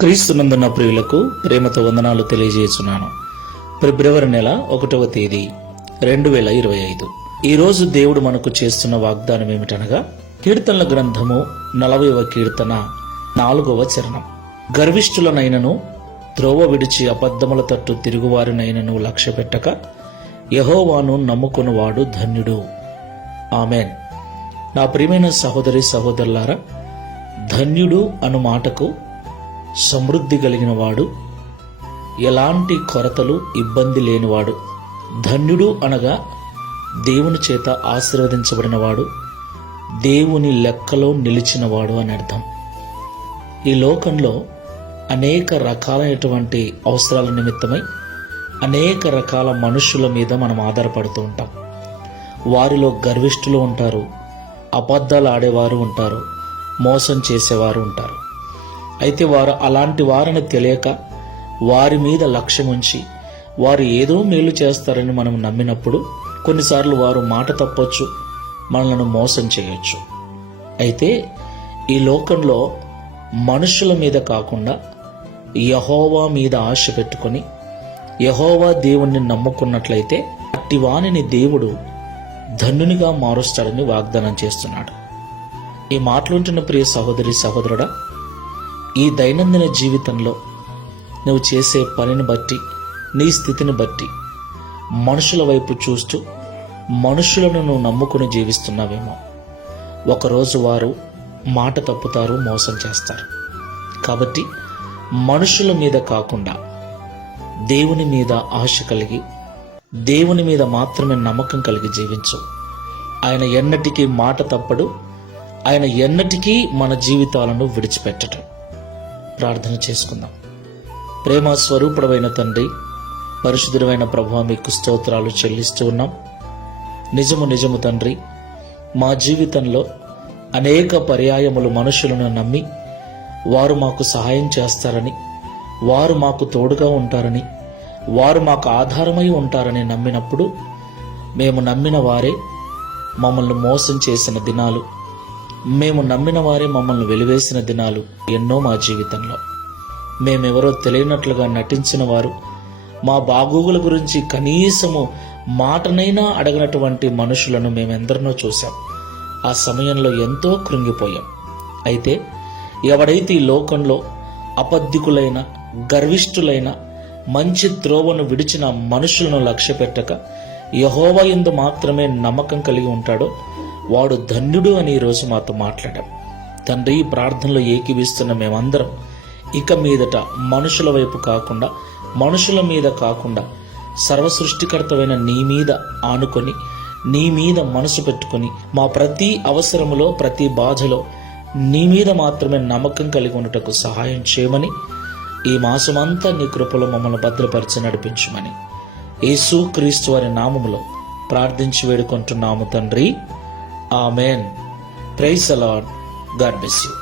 క్రీస్తునందున్న ప్రియులకు ప్రేమతో వందనాలు తెలియజేస్తున్నాను. ఫిబ్రవరి నెల 1వ తేదీ 2025. ఈరోజు దేవుడు మనకు చేస్తున్న వాగ్దానం ఏమిటనగా, కీర్తనల గ్రంథము 40వ కీర్తన 4వ చరణం. గర్విష్ఠులనైనను త్రోవ విడిచి అబద్ధముల తట్టు తిరుగువారినైనను లక్ష్య పెట్టక యెహోవాను నమ్ముకునివాడు ధన్యుడు. ఆమెన్. నా ప్రియమైన సహోదరి సహోదరులారా, ధన్యుడు అను మాటకు సమృద్ధి కలిగిన వాడు, ఎలాంటి కొరతలు ఇబ్బంది లేనివాడు. ధన్యుడు అనగా దేవుని చేత ఆశీర్వదించబడినవాడు, దేవుని లెక్కలో నిలిచినవాడు అని అర్థం. ఈ లోకంలో అనేక రకాలైనటువంటి అవసరాల నిమిత్తమై అనేక రకాల మనుషుల మీద మనం ఆధారపడుతూ ఉంటాం. వారిలో గర్విష్ఠులు ఉంటారు, అబద్ధాలు ఆడేవారు ఉంటారు, మోసం చేసేవారు ఉంటారు. అయితే వారు అలాంటి వారిని తెలియక వారి మీద లక్ష్యం ఉంచి వారు ఏదో మేలు చేస్తారని మనం నమ్మినప్పుడు కొన్నిసార్లు వారు మాట తప్పొచ్చు, మనలను మోసం చేయొచ్చు. అయితే ఈ లోకంలో మనుషుల మీద కాకుండా యెహోవా మీద ఆశ పెట్టుకొని యెహోవా దేవుణ్ణి నమ్ముకున్నట్లయితే అట్టి వానిని దేవుడు ధన్యునిగా మారుస్తాడని వాగ్దానం చేస్తున్నాడు. ఈ మాటలుంటున్న ప్రియ సహోదరి సహోదరుడా, ఈ దైనందిన జీవితంలో నువ్వు చేసే పనిని బట్టి, నీ స్థితిని బట్టి మనుషుల వైపు చూస్తూ మనుషులను నువ్వు నమ్ముకుని జీవిస్తున్నావేమో. ఒకరోజు వారు మాట తప్పుతారు, మోసం చేస్తారు. కాబట్టి మనుషుల మీద కాకుండా దేవుని మీద ఆశ కలిగి దేవుని మీద మాత్రమే నమ్మకం కలిగి జీవించు. ఆయన ఎన్నటికీ మాట తప్పడు, ఆయన ఎన్నటికీ మన జీవితాలను విడిచిపెట్టడు. ప్రార్థన చేసుకుందాం. ప్రేమ స్వరూపుడమైన తండ్రి, పరిశుద్ధుడైన ప్రభువా, మీకు స్తోత్రాలు చెల్లిస్తూ ఉన్నాం. నిజము తండ్రి, మా జీవితంలో అనేక పర్యాయములు మనుషులను నమ్మి వారు మాకు సహాయం చేస్తారని, వారు మాకు తోడుగా ఉంటారని, వారు మాకు ఆధారమై ఉంటారని నమ్మినప్పుడు మేము నమ్మిన వారే మమ్మల్ని మోసం చేసిన దినాలు, మేము నమ్మిన వారే మమ్మల్ని వెలివేసిన దినాలు ఎన్నో మా జీవితంలో. మేమెవరో తెలియనట్లుగా నటించిన వారు, మా బాగోగుల గురించి కనీసము మాటనైనా అడగనటువంటి మనుషులను మేమెందరినో చూశాం. ఆ సమయంలో ఎంతో కృంగిపోయాం. అయితే ఎవడైతే ఈ లోకంలో అబద్ధికులైన, గర్విష్ఠులైన, మంచి త్రోవను విడిచిన మనుషులను లక్ష్య పెట్టక యెహోవా యందు మాత్రమే నమ్మకం కలిగి ఉంటాడో వాడు ధన్యుడు అని ఈరోజు మాతో మాట్లాడాం. తండ్రి, ఈ ప్రార్థనలో ఏకీవిస్తున్న మేమందరం ఇక మీదట మనుషుల వైపు కాకుండా, మనుషుల మీద కాకుండా సర్వసృష్టికర్తమైన నీ మీద ఆనుకొని, నీ మీద మనసు పెట్టుకొని, మా ప్రతి అవసరములో, ప్రతి బాధలో నీ మీద మాత్రమే నమ్మకం కలిగి ఉండటకు సహాయం చేయమని, ఈ మాసమంతా నీ కృపలో మమ్మల్ని భద్రపరిచి నడిపించమని యేసు క్రీస్తు వారి నామములో ప్రార్థించి వేడుకుంటున్నాము తండ్రి. Amen. Praise the Lord. God bless you.